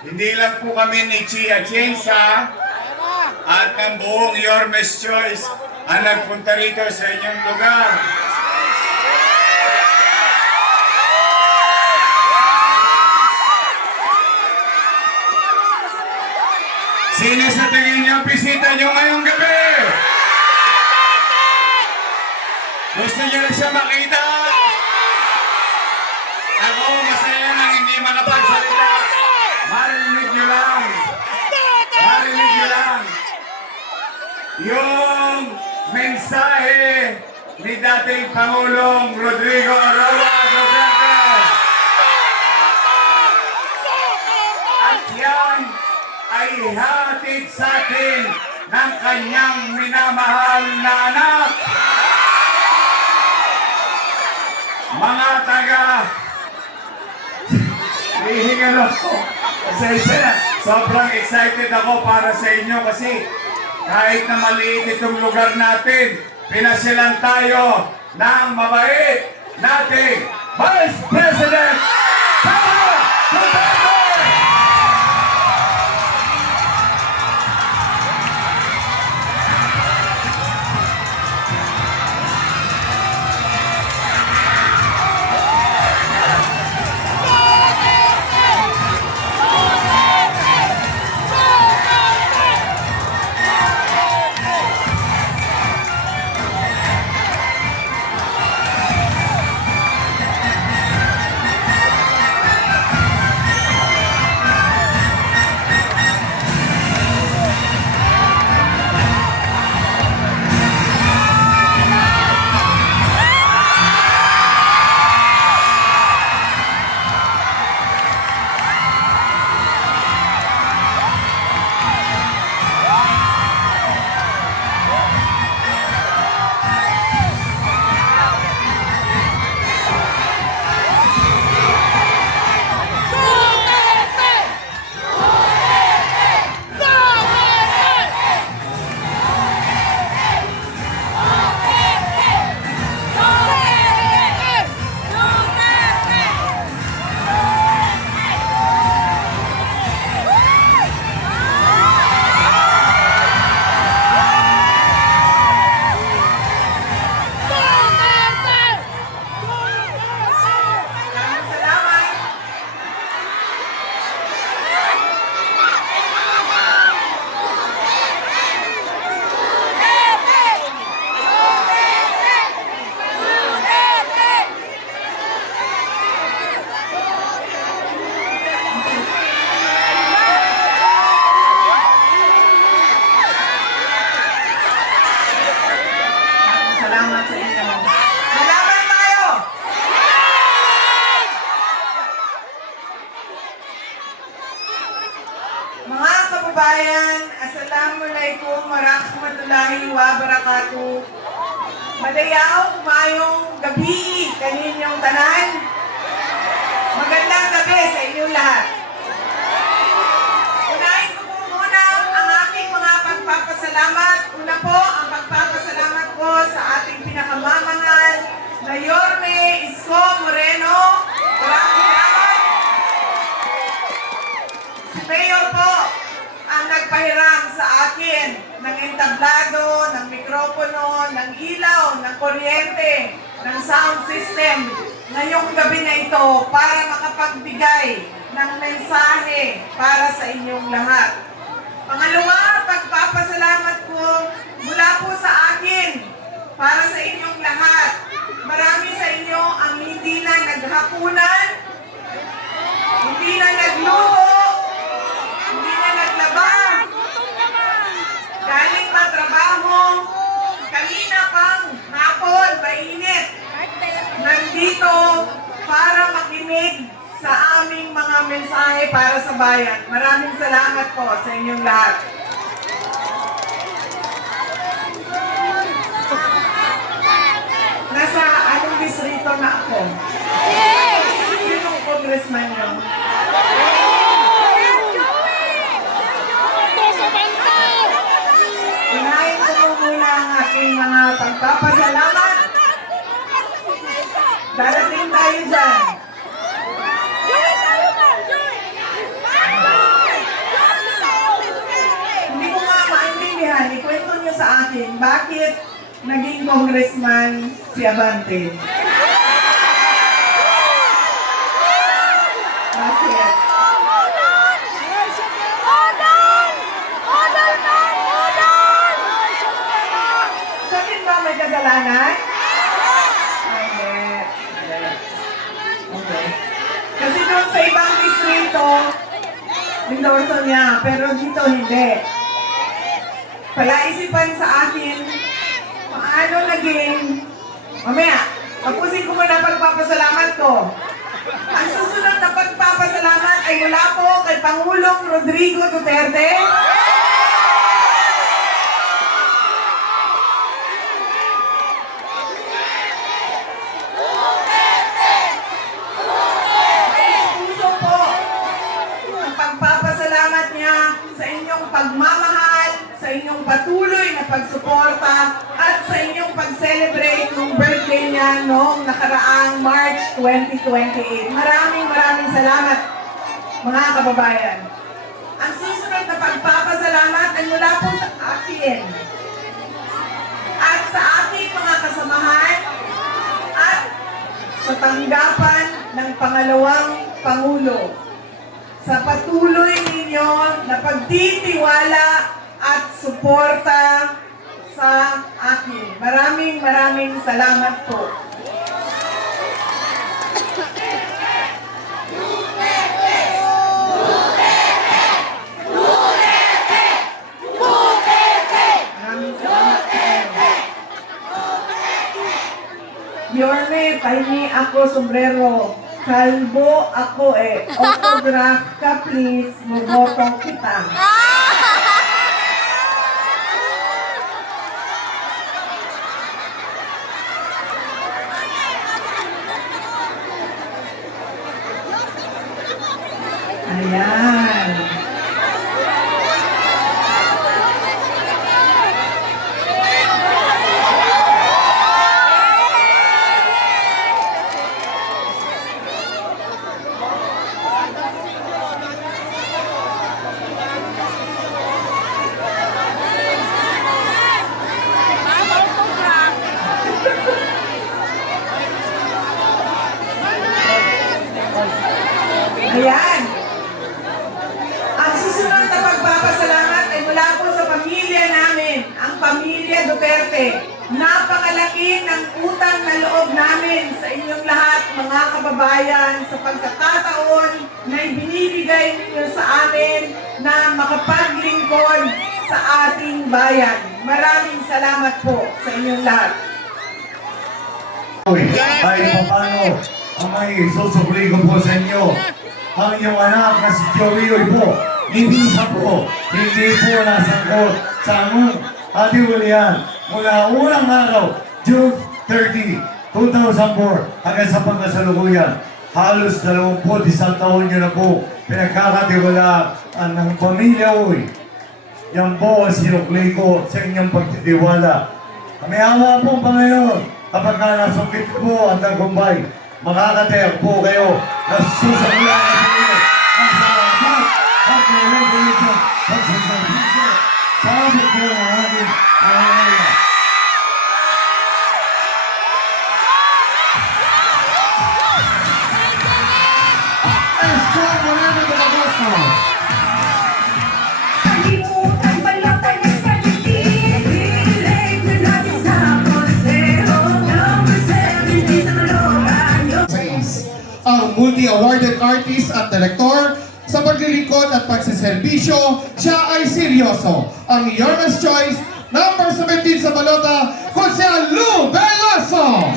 Hindi lang po kami ni Chia Chienza at ng buong Yormes Choice ang nagpunta rito sa inyong lugar. Sino sa tingin niyo bisita niyo ngayong gabi? Gusto niyo na siya makita? Ako masaya nang hindi makapagsalita. Marinig niyo lang. Marinig niyo lang. Yung mensahe ni dating Pangulong Rodrigo Roa Duterte. At yan ay hatid sa atin ng kanyang minamahal na anak. Mga taga, hihingal ako. Sobrang excited ako para sa inyo kasi kahit na maliit itong lugar natin, pinasyalan tayo ng mabait nating Vice President Sara Duterte! Salamat sa inyo. Malaman tayo! Mga kababayan, Assalamualaikum warahmatullahi wabarakatuh. Madayaw, kumayong gabi, kaninyong tanan. Magandang gabi sa inyo lahat. Unahin ko po muna ang aking mga pagpapasalamat. Una po, ang pagpapasalamat ko sa ating pinakamamahal na Yorme Isko Moreno. Maraming salamat. Si Mayor po ang nagpahiram sa akin ng entablado, ng mikropono, ng ilaw, ng kuryente, ng sound system ngayong gabi na ito para makapagbigay ng mensahe para sa inyong lahat. Pangalawa, pagpapasalamat ko mula po sa akin para sa inyong lahat. Marami sa inyo ang hindi na naghapunan, hindi na nagluto, hindi na naglaba, galing pa trabaho, kanina pang hapon, mainit, nandito para makinig sa aming mga mensahe para sa bayan. Maraming salamat po sa inyong lahat. Nasa anong distrito na ako? Sinong congressman nyo? Unahin ko po muna ang aking mga pagpapasalamat. Darating tayo dyan. bakit naging congressman si Abante. Bakit? Siya din ba may kasalanan? Hindi. Okay. Kasi doon sa ibang distrito, endorso niya, pero dito hindi. Palaisipan sa akin, paano naging, mamaya, tapusin ko muna pagpapasalamat ko. Ang susunod na pagpapasalamat ay mula po kay Pangulong Rodrigo Duterte. Puso po ang pagpapasalamat niya sa inyong pagmamahal, sa inyong patuloy na pagsuporta, at sa inyong pag-celebrate ng birthday niya noong nakaraang March 2028. Maraming salamat, mga kababayan. Ang susunod na pagpapasalamat ay mula po sa akin at sa aking mga kasamahan at sa tanggapan ng pangalawang Pangulo sa patuloy ninyo na pagtitiwala at suporta sa akin. Maraming salamat po. Maraming salamat po. Yorme, pahingi ako sombrero. Kalbo ako eh. Autograph ka please. Maboto kita. Ayan. Ayan. Ang susunod na pagpapasalamat ay mula po sa pamilya namin, ang pamilya Duterte. Napakalaki ng utang na loob namin sa inyong lahat, mga kababayan, sa pagkakataon na ibinibigay ninyo sa amin na makapaglingkod sa ating bayan. Maraming salamat po sa inyong lahat. Kahit pa paano, ang may susupli ko po sa inyo, ang iyong anak na si Joey po, hindi po nasangkot sa among atiwalian mula unang araw, June 30, 2004, hanggang sa pagkasalukuyan. Halos 21 taon nyo na po pinagkakatiwalaan ng pamilya Uy. Yan po ang sinukli ko sa inyong pagtitiwala. Kami awa po, Panginoon, kapag nasungkit ko po ang tagumpay, makakatayak po kayo na susagulan na po ang salamat at revelation pagsasabihin sa abot po ng ating pangangailangan. Esto Moreno de la Costa. Ang multi-awarded artist at director sa paglilingkod at pagsiservisyo, siya ay seryoso. Ang Yorme's Choice, number 17 sa balota, Jose Lu Veloso!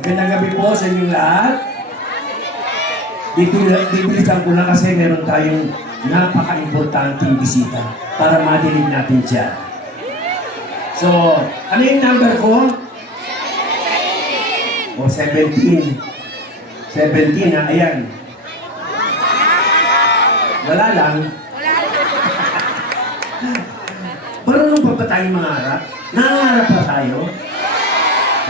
Magandang gabi po sa inyong lahat. Dibilisan ko lang kasi meron tayong napaka-importanting bisita para madinig natin siya. So, ano yung number ko? O, 17. 17 ha, ayan. Wala lang. Marunong pa ba tayong mangarap? Nangarap pa tayo?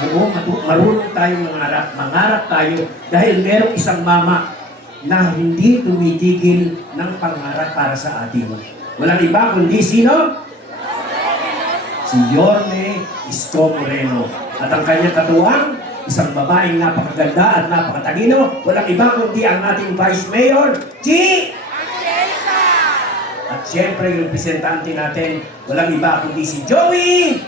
Oo, marunong tayong mangarap. Mangarap tayo dahil merong isang mama na hindi tumitigil ng pangarap para sa atin. Walang iba kundi sino? Si Yorme Isko Moreno. At ang kanyang katuwang, isang babaeng napakaganda at napakatalino, walang iba kundi ang ating Vice Mayor, Chi! At siyempre, yung representante natin, walang iba kundi si Joey!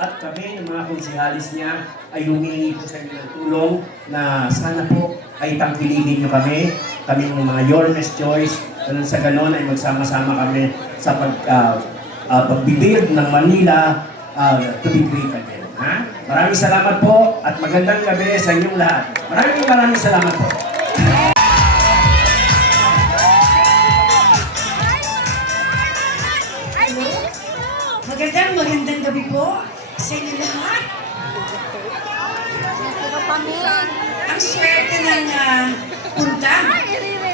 At kami, ng mga konsihalis niya, ay humingi po sa inyo ng tulong na sana po ay tangkilihin niyo kami ng mga Yormes Choice, na sa ganon ay magsama-sama kami sa pagbibig ng Manila to be great again. Ha? Maraming salamat po at magandang gabi sa inyong lahat. Maraming salamat po. Magandang gabi po sa inyo lahat. Ang swerte ng punta.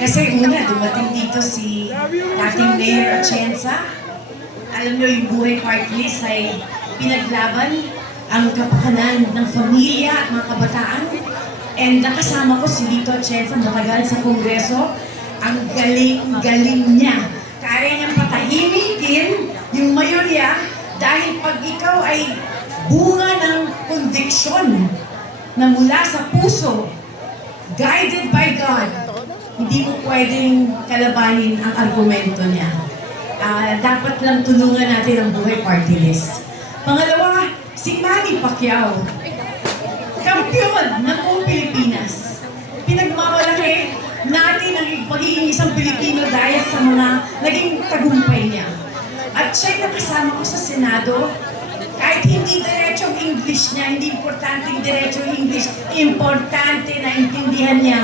Kasi una, dumating dito si dating Mayor Atienza. Alam nyo, yung buhay party list ay pinaglaban ang kapakanan ng pamilya at mga kabataan. And nakasama ko si Lito Atienza matagal sa Kongreso. Ang galing niya. Kaya niyang patahimikin yung mayorya dahil pag ikaw ay bunga ng conviction na mula sa puso, guided by God, hindi mo pwedeng kalabanin ang argumento niya. Dapat lang tulungan natin ang buhay party list. Pangalawa, si Manny Pacquiao. Kampiyon ng buong Pilipinas. Pinagmamalaki natin ang pagiging isang Pilipino dahil sa mga naging tagumpay niya. At siya'y nakasama ko sa Senado, kahit hindi diretsong English niya, hindi importanteng diretsong English, importante na intindihan niya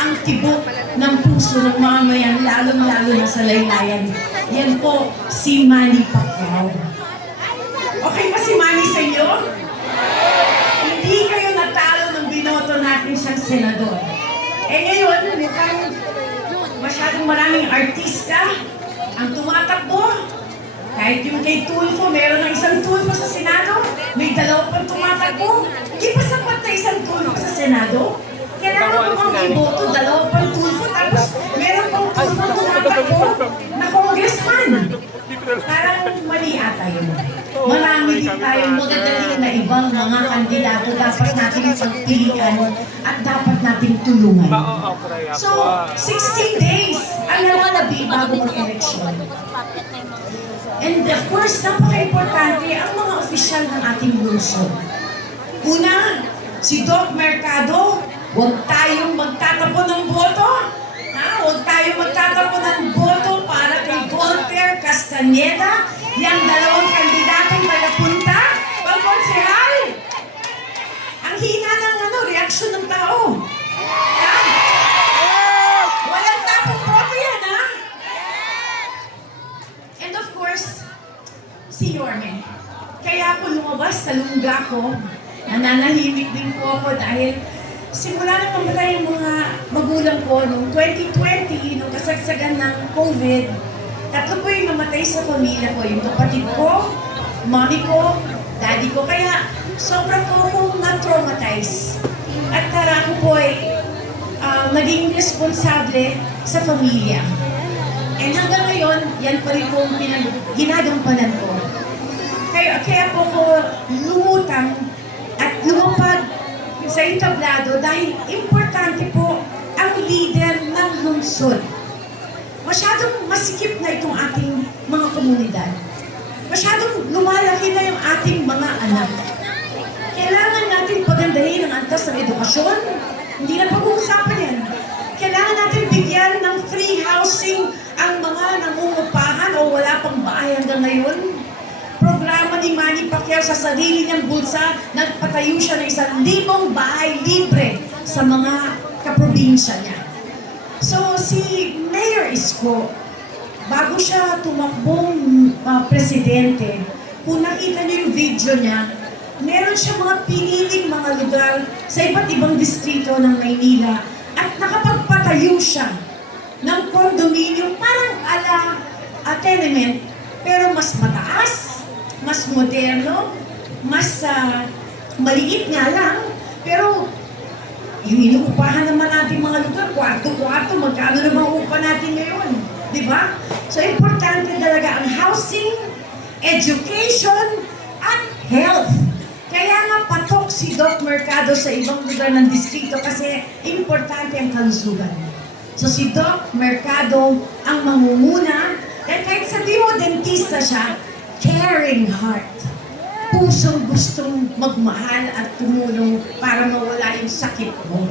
ang tibok ng puso ng mamayan, lalong-lalo na sa laylayan. Yan po, si Manny Pacquiao. Okay ba si Manny sa inyo? Hindi kayo natalo ng binoto natin siyang senador. Eh ngayon, mukhang masyadong maraming artista ang tumatakbo. Kahit yung kay Tulfo, meron ng isang Tulfo sa Senado, may dalawa pang tumatakbo. Hindi pa sapat na isang Tulfo sa Senado? Kailangan mo ang iboto, dalawa pang Tulfo, tapos meron pang Tulfo tumatakbo na congressman. Parang mali ata yun. Marami din tayong magagaling na ibang mga kandidato dapat natin pagpilian at dapat natin tulungan. So, 16 days ang nalalabi bago mag-eleksyon. And of course, napaka-importante ang mga opisyal ng ating lungsod. Una, si Doc Mercado, huwag tayong magtatapon ng boto. Huwag tayong magtatapon ng boto para kay Voltaire Castañeda, yung dalawang kandidatong tagapunta, pagkonsehal. Ang hina ng reaksyon ng tao. Walang tapong boto yan, ha? And of course, si Yorme. Kaya ako lumabas sa lungga ko, nananahimik din po ako dahil simula na mamatay yung mga magulang ko noong 2020, nung kasagsagan ng COVID, tatlo po yung namatay sa pamilya ko. Yung kapatid ko, mami ko, daddy ko. Kaya sobrang po akong na-traumatize. At ako po ay maging responsable sa pamilya. And hanggang ngayon, yan pa rin po ang ginagampanan ko. Kaya po ko lumutang at lumapag sa entablado dahil importante po ang leader ng lungsod. Masyadong masikip na itong ating mga komunidad. Masyadong lumalaki na yung ating mga anak. Kailangan natin pagandahin ang antas ng edukasyon. Hindi na pag-uusapan yan. Kailangan natin bigyan ng free housing ang mga nangungupahan o wala pang bahay hanggang ngayon. Programa ni Manny Pacquiao sa sarili niyang bulsa, nagpatayo siya ng 1,000 bahay libre sa mga kaprobinsya niya. So si Mayor Isko, bago siya tumakbong presidente, kung nakita niyo yung video niya, meron siya mga piniling mga lugar sa iba't ibang distrito ng Maynila at nakapagpatayo siya ng condominium parang ala tenement, pero mas mataas, mas moderno, mas maliit nga lang, pero yung inuupahan naman natin mga lugar, kwarto-kwarto, magkano naman upa natin ngayon? Di ba? So, importante talaga ang housing, education, at health. Kaya nga patok si Doc Mercado sa ibang lugar ng distrito kasi importante ang kalusugan. So si Doc Mercado ang mangunguna, dahil kahit sabi mo dentista siya, caring heart. Pusong gustong magmahal at tumulong para mawala yung sakit mo.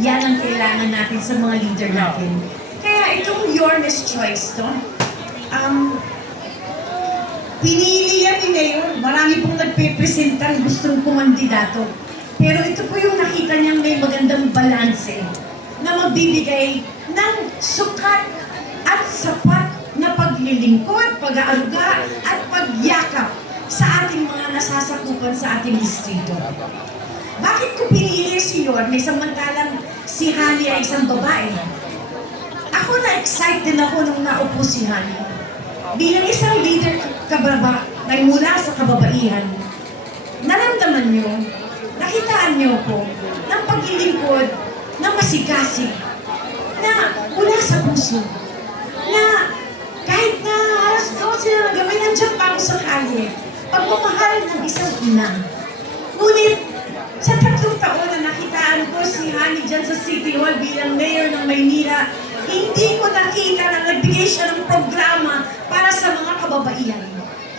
Yan ang kailangan natin sa mga leader natin. Kaya itong Yormes Choice to, pinili yan ni Mayor. Marami pong nagpipresentan gustong kumandidato. Pero ito po yung nakita niyang may magandang balanse na magbibigay ng sukat at sapat na paglilingkod, pag-aaruga at pagyakap sa ating mga nasasakupan sa ating distrito. Bakit ko pinili si Yorme samantalang si Hani ay isang babae? Ako na-excite din ako nung naupo si Hani. Bilang isang leader kababa, na mula sa kababaihan, naramdaman niyo, nakitaan niyo ko ng paglilingkod ng masigasig na mula sa puso, na kahit na alas 12 na gabi, nandiyan pa ako sa kalye, pagmamahal ng isang ina. Ngunit, sa 3 taon na nakitaan ko si Hani dyan sa City Hall bilang mayor ng Maynila, hindi ko nakita na nagbigay siya ng programa para sa mga kababaihan.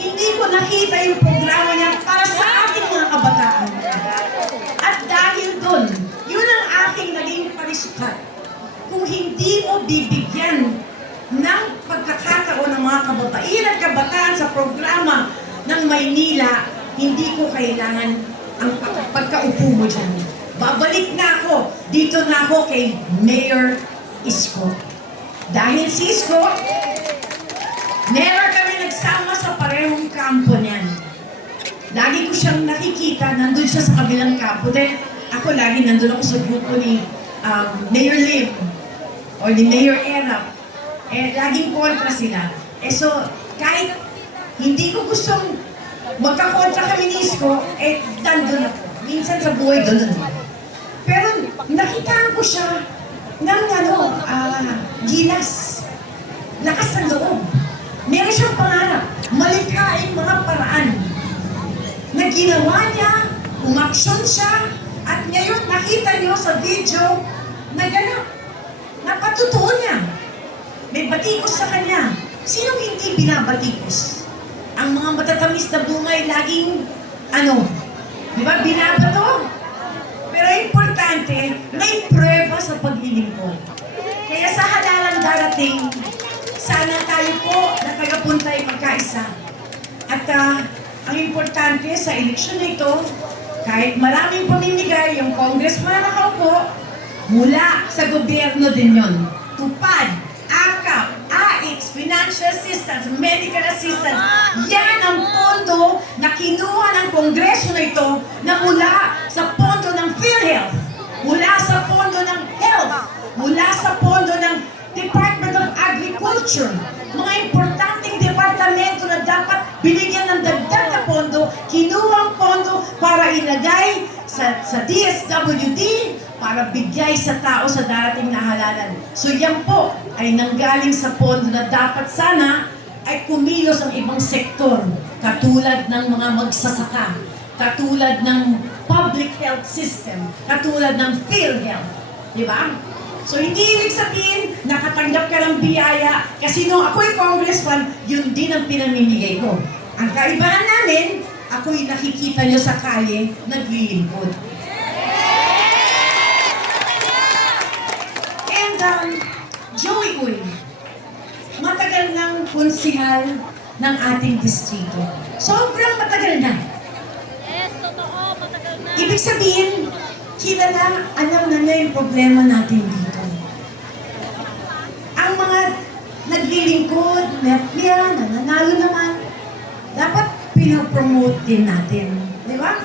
Hindi ko nakita yung programa niya para sa ating mga kabataan. At dahil doon, yun ang aking naging parisukat. Kung hindi mo bibigyan ng pagkakataon ng mga kababaihan at kabataan sa programa ng Maynila, hindi ko kailangan ang pagkaupo mo dyan. Babalik na ako. Dito na ako kay Mayor Isko. Dahil si Isko, never kami nagsama sa parehong kampo niyan. Lagi ko siyang nakikita, nandun siya sa kabilang kampo. Dahil ako lagi nandun ako sa grupo ni Mayor Lim o ni Mayor Erap. Laging kontra sila. So, kahit hindi ko gustong magkakontra kami ni Isko, nandun ako. Minsan sa buhay doon. Pero nakitaan ko siya ng gilas. Lakas ng loob. Meron siyang pangarap. Malikhaing mga paraan na ginawa niya, umaksyon siya, at ngayon nakita niyo sa video na ganap. Napatutuon niya. May batikos sa kanya. Sino hindi binabatikos? Ang mga matatamis na bungay laging, di ba, binabato? Pero importante, may prueba sa paglilingkod. Kaya sa halalang darating, sana tayo po na tagapunta ay magkaisa. At ang importante sa eleksyon na ito, kahit maraming pamimigay yung congressman na nakaupo, mula sa gobyerno din yon. Tupad, AKAP, AIX, financial assistance, medical assistance, yan ang pondo na kinuha ng kongreso na ito na mula sa pondo ng PhilHealth, mula sa pondo ng health, mula sa pondo ng Department of Agriculture, mga importanteng departamento na dapat binigyan ng dagdag na pondo, kinuha ang pondo para ilagay sa DSWD para bigay sa tao sa darating na halalan. So yan po ay nanggaling sa pondo na dapat sana ay kumilos ang ibang sektor, katulad ng mga magsasaka, katulad ng public health system, katulad ng PhilHealth. Di ba? So hindi ibig sabihin, nakatanggap ka ng biyaya kasi nung ako'y congressman, yun din ang pinamimigay ko. Ang kaibahan namin, ako'y nakikita nyo sa kalye, naglilingkod. And Joey Uy, matagal ng konsihal ng ating distrito. Sobrang matagal na. Yes, totoo, matagal na. Ibig sabihin, kilala, alam na niya yung problema natin dito. Ang mga naglilingkod, nananalo naman, dapat pinopromote din natin. Di ba?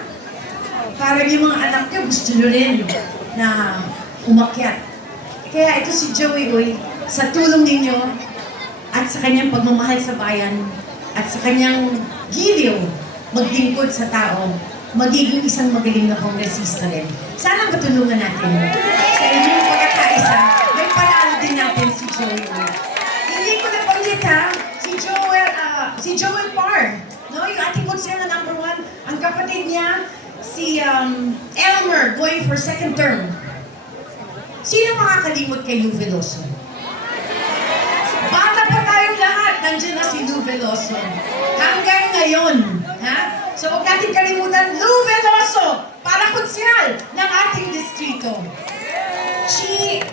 Para yung mga anak niyo gusto nyo rin na umakyat. Kaya ito si Joey Uy, sa tulong ninyo at sa kanyang pagmamahal sa bayan at sa kanyang giliw maglingkod sa tao, magiging isang magaling na kongresista rin. Sana matulungan natin. Sa inyong pagkakaisa, may panalo din natin si Joey. Hindi ko nabanggit ha, si Elmer going for second term. Sino makakalimot kay Lou Veloso? Bata pa tayong lahat, nandiyan na si Lou Veloso. Hanggang ngayon, ha? So huwag natin kalimutan, Lou Veloso, para konsyal ng ating distrito. Si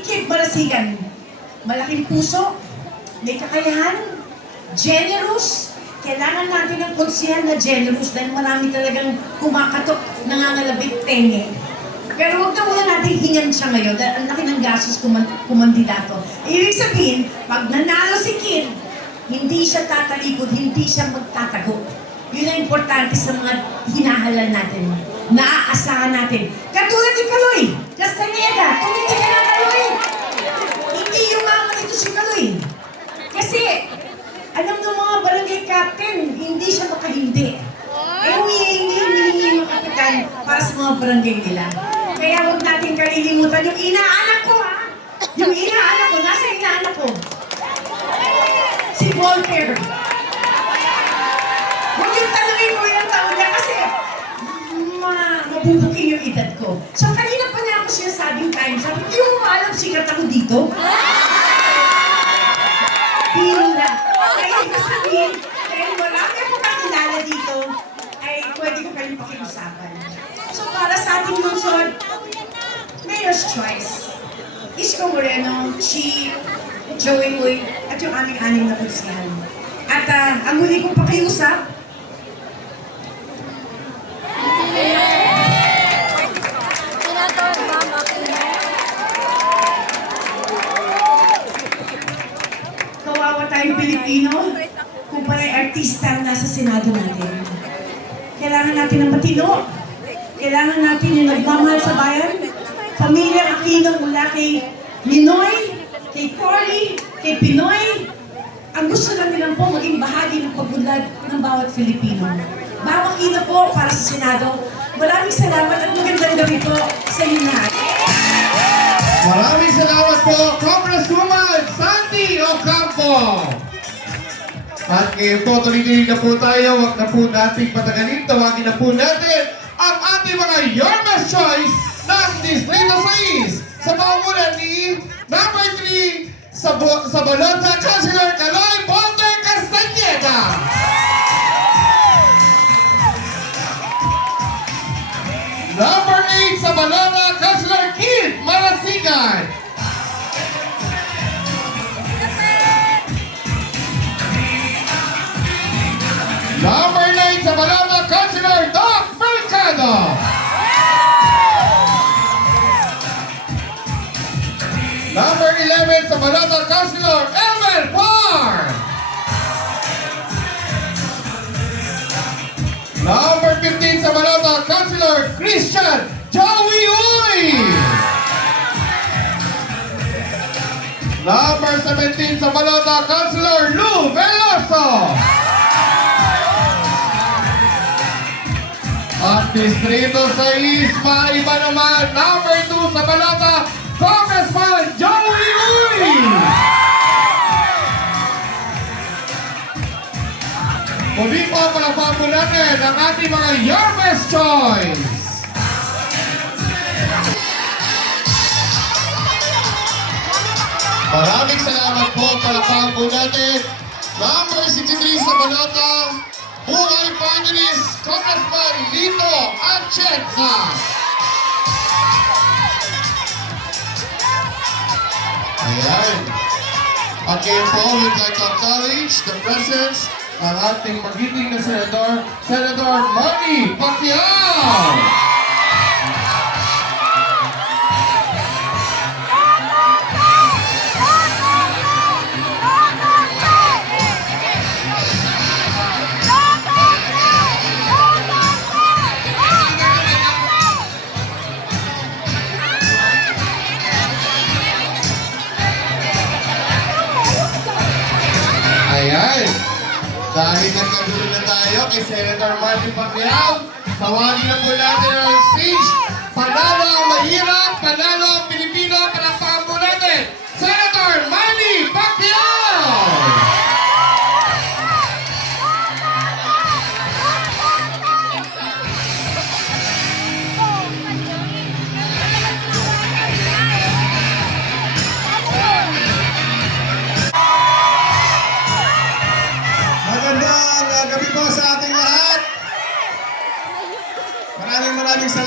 Kid Marasigan, malaking puso, may kakayahan, generous. Kailangan natin ng konsyal na generous dahil marami talagang kumakatok, nangangalabit tenge. Pero huwag na muna natin hingan siya ngayon dahil ang laki ng gastos kumandidato. Ibig sabihin, pag nanalo si Kid, hindi siya tatalikod, hindi siya magtatago. Yun ang importante sa mga hinahalal natin. Naaasahan natin. Katulad ni Kaloy, Castaneda, tumitig ka ng Kaloy. Hindi yung mga ito si Kaloy. Kasi, alam ng mga barangay captain, hindi siya makahindi. Humihingi yung kapitan para sa mga barangay nila. Kaya huwag natin kalilimutan yung inaanak ko, ha? Yung inaanak ko, nasa inaanak ko? Si Volker. Huwag yung tanongin ko yung taon niya kasi mabubuking yung edad ko. So kanina pa niya ako sinasabing time, sabi, hindi mo maalam sikat ako dito? Biro na. Kaya ibig sabihin, dahil marami akong kakilala dito, ay pwede ko kayong pakiusapan. So para sa ating lungsod, Mayor's Choice, Isko Moreno, Chi, Joey Uy, at yung aming aning na konsyal. At ang huli kong pakiusap, Senator Mama Aquino. kawawa tayong Pilipino kung panay artista ang nasa Senado natin. Kailangan natin ng matino. Kailangan natin yung nagmamahal sa bayan. Pamilya Aquino mula kay Ninoy, kay Cory, kay Pinoy. Ang gusto lang nilang po maging bahagi ng pagbulag ng bawat Filipino. Ma'am Aquino po para sa Senado. Maraming salamat at magandang gabi po sa inyo lahat. Maraming salamat po, Congresswoman Sandy Ocampo. At ngayon po, tuloy-tuloy na po tayo. Huwag na po natin patagalin. Tawagin na po natin ang ating mga Yorma's Choice ng Distrito 6 sa pamumulan ni number 3 sa Balota, Councilor Kaloy Bonter Castañeda. Number 8 sa Balota, Councilor Kid Marasigan. Number 9 sa Balota, Councilor Doc Mercado. Number 11 sa Balota, Councilor Emel Par. Number 15 sa Balota, Councilor Christian Joey Uy. Number 17 sa Balota, Councilor Lou Veloso. At Distrito 6, maiba naman, number 2 sa Balota, Congressman Joey Uy. Muli po palakpakan po natin ang ating mga Yorma's Choice. Maraming salamat po, palakpakan po natin. Number 63 sa Balota, Buhay Party List, Congressman Lito Atienza. Ayan. Okay po, we'd like to acknowledge the presence ng ating magiting na Senador, Senator Manny Pacquiao. Ayan. Dahil nagkagulo na tayo kay Senator Manny Pacquiao, tawagin na po natin ang stage. Panalo ang mahirap, panalo ang Pilipino, palakpakan po natin, Senator Manny Pacquiao!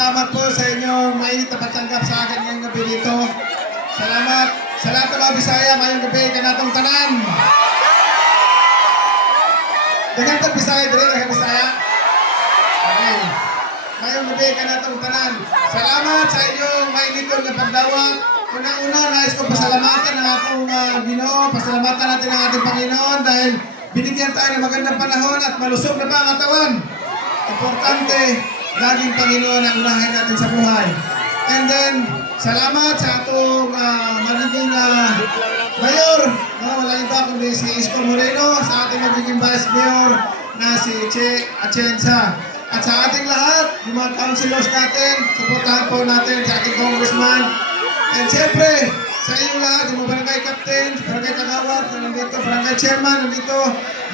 salamat po sa inyong mainit na pagtanggap sa akin ngayong gabi dito. Salamat sa lahat ng mga Bisaya, ngayong gabi kanatong tanan. Daghang tag Bisaya, daghang Bisaya. Okay. Ngayong gabi kanatong tanan. Salamat sa inyong mainit na pagdawat. Unang-una, nais ko pasalamatan ang atong Ginoo, pasalamatan natin ang ating Panginoon dahil binigyan tayo ng magandang panahon at malusog na pa ang katawan. Importante, laging Panginoon ang unahin natin sa buhay. And then, salamat sa atong magiging mayor, walang iba kundi si Isko Moreno, sa ating magiging vice mayor na si Che Atienza. At sa ating lahat, yung mga councilors natin, supportahan po natin sa ating congressman. And siyempre, sa inyong lahat, yung mga barangay captain, barangay kagawad na nandito, barangay chairman nandito,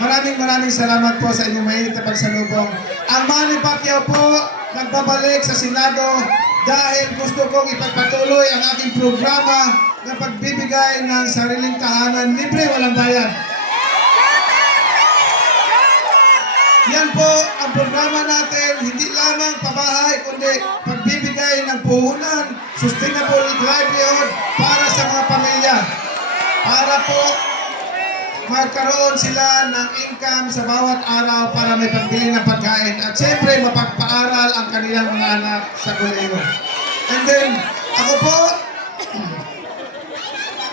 maraming salamat po sa inyong mainit na pagsalubong. Ang Manny Pacquiao po, nagbabalik sa Senado dahil gusto kong ipagpatuloy ang aking programa na pagbibigay ng sariling tahanan libre, walang bayad. Yan po ang programa natin, hindi lamang pabahay, kundi pagbibigay ng puhunan, sustainable livelihood para sa mga pamilya. Para po magkaroon sila ng income sa bawat araw para may pambili ng pagkain. At siyempre, mapagpaaral ang kanilang mga anak sa kolehiyo. And then, ako po,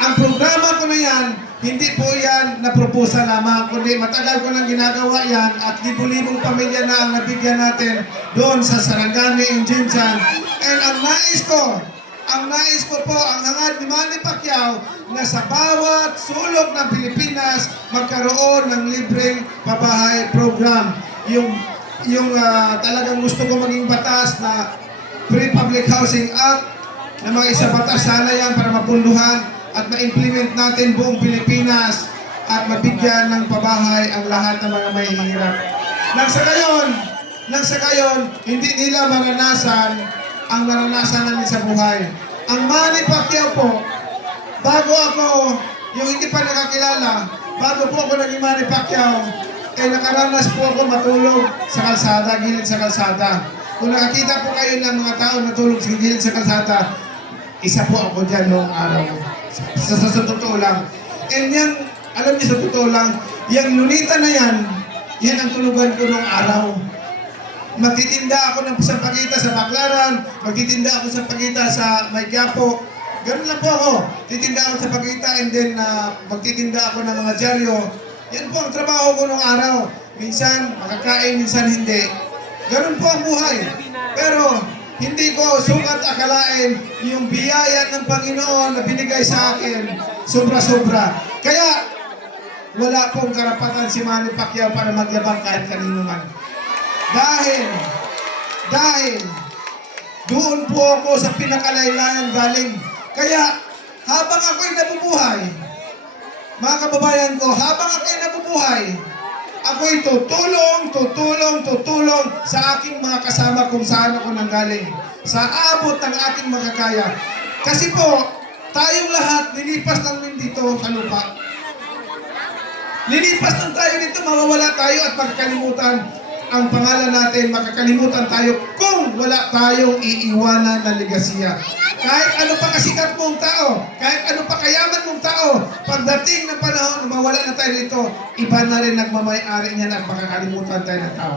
ang programa ko na yan, hindi po yan na-propose lamang, kundi matagal ko nang ginagawa yan at libo-libong pamilya na ang nabigyan natin doon sa Sarangani in Jinsan. And ang nais ko po, ang hangad ni Manny Pacquiao na sa bawat sulok ng Pilipinas magkaroon ng libreng pabahay program. Yung talagang gusto ko maging batas na Free Public Housing Act na mga isa batas sana yan para mapunduhan at ma-implement natin buong Pilipinas at mabigyan ng pabahay ang lahat ng mga mahihirap. Nang sa gayon, hindi nila maranasan ang naranasan namin sa buhay. Ang Manny Pacquiao po, bago ako, yung hindi pa nakakilala, bago po ako naging Manny Pacquiao, nakaranas po ako matulog sa kalsada, gilid sa kalsada. Kung nakakita po kayo ng mga tao natulog sa gilid sa kalsada, isa po ako dyan noong araw. Sa totoo lang. And yan, alam niyo sa totoo lang, yung lunita na yan ang tulugan ko noong araw. Magtitinda ako ng sampagita sa Baclaran, magtitinda ako sa pagita sa Mayquiapo. Ganun lang po ako. Titinda ako sa pagita and then magtitinda ako ng mga dyaryo. Yan po ang trabaho ko noong araw. Minsan makakain, minsan hindi. Ganun po ang buhay. Pero hindi ko sukat akalain yung biyaya ng Panginoon na binigay sa akin, sobra-sobra. Kaya, wala pong karapatan si Manny Pacquiao para magyabang kahit kanino man. Dahil, doon po ako sa pinakalaylayan galing. Kaya, habang ako'y nabubuhay, mga kababayan ko, habang ako'y nabubuhay, ako'y tutulong sa aking mga kasama kung saan ako nanggaling. Sa abot ng ating makakaya. Kasi po, tayong lahat, nilipas lang din dito sa lupa. Lilipas lang tayo dito, mawawala tayo at magkakalimutan ang pangalan natin, makakalimutan tayo kung wala tayong iiwanan na legasiya. Kahit ano pa kasikat mong tao, kahit ano pa kayaman mong tao, pagdating ng panahon na mawala na tayo dito, iba na rin nagmamay-ari niyan at makakalimutan tayo ng tao.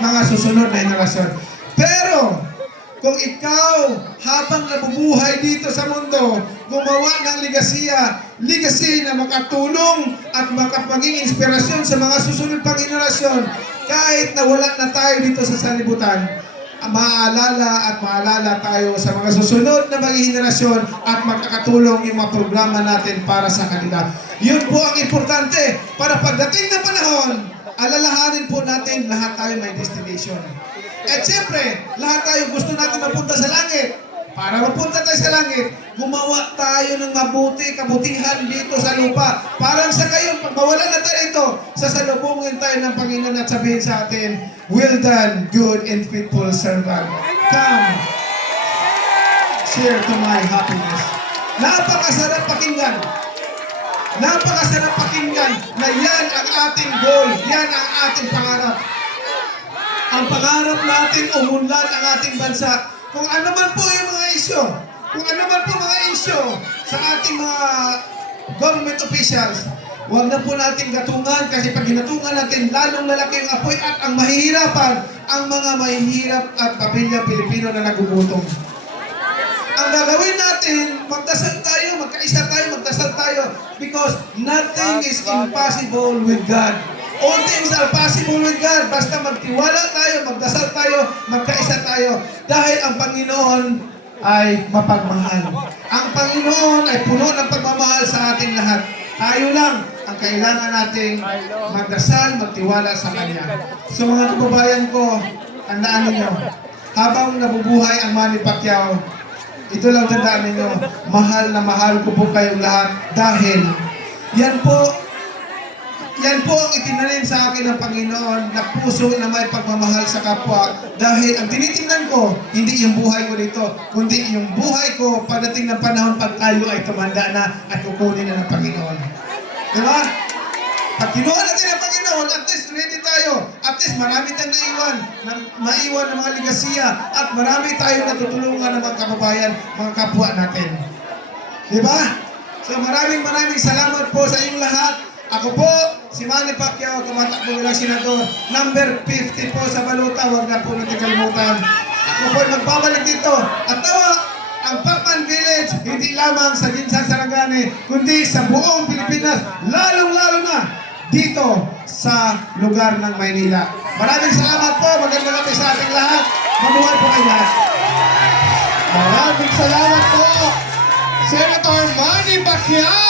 Mga susunod na henerasyon. Pero, kung ikaw, habang nabubuhay dito sa mundo, gumawa ng legacy na makatulong at makapaging inspirasyon sa mga susunod pang henerasyon, kahit na wala na tayo dito sa sanlibutan, maalala tayo sa mga susunod na mga henerasyon at makakatulong yung mga programa natin para sa kanila. Yun po ang importante para pagdating na panahon, alalahanin po natin lahat tayo may destination. At siyempre, lahat tayo gusto natin mapunta sa langit. Para mapunta tayo sa langit, gumawa tayo ng mabuti, kabutihan dito sa lupa. Parang sa kayo, pag mawala na tayo ito, sasalubungin tayo ng Panginoon at sabihin sa atin, "Well done, good and faithful servant. Come, share to my happiness." Napakasarap pakinggan. Napakasarap pakinggan na yan ang ating goal, yan ang ating pangarap. ang pangarap natin umunlad ang ating bansa. Kung ano man po yung mga isyo, kung ano man po mga isyo sa ating mga government officials, huwag na po natin gatungan kasi pag ginatungan natin, lalong lalaki yung apoy at ang mahihirapan, ang mga mahihirap at pamilya Pilipino na nagugutom. Ang gagawin natin, magdasal tayo, magkaisa tayo, magdasal tayo because nothing is impossible with God. All things are possible with God. Basta magtiwala tayo, magdasal tayo, magkaisa tayo. Dahil ang Panginoon ay mapagmahal. Ang Panginoon ay puno ng pagmamahal sa ating lahat. Tayo lang ang kailangan nating magdasal, magtiwala sa Kanya. So mga kababayan ko, tandaan ninyo, habang nabubuhay ang Manny Pacquiao, ito lang tandaan ninyo, mahal na mahal ko po kayong lahat dahil yan po ang itinanim sa akin ng Panginoon na puso na may pagmamahal sa kapwa. Dahil ang tinitingnan ko, hindi yung buhay ko dito, kundi yung buhay ko pagdating ng panahon pag tayo ay tumanda na at kukunin na ng Panginoon. Diba? Pag kinuha natin ang Panginoon, at least ready tayo. At least marami tayong maiwan ng mga ligasiya at marami tayong natutulungan ng mga kababayan, mga kapwa natin. Diba? So maraming salamat po sa inyong lahat. Ako po, si Manny Pacquiao, tumatakbo bilang senador, number 50 po sa baluta, huwag na po natin kalimutan. Ako po ay magbabalik dito. At tawa, ang Pacman Village, hindi lamang sa Jinsan Sarangani, kundi sa buong Pilipinas, lalong-lalo na dito sa lugar ng Maynila. Maraming salamat po, magandang gabi sa ating lahat. Mabuhay po kayo lahat. Maraming salamat po, Senator Manny Pacquiao!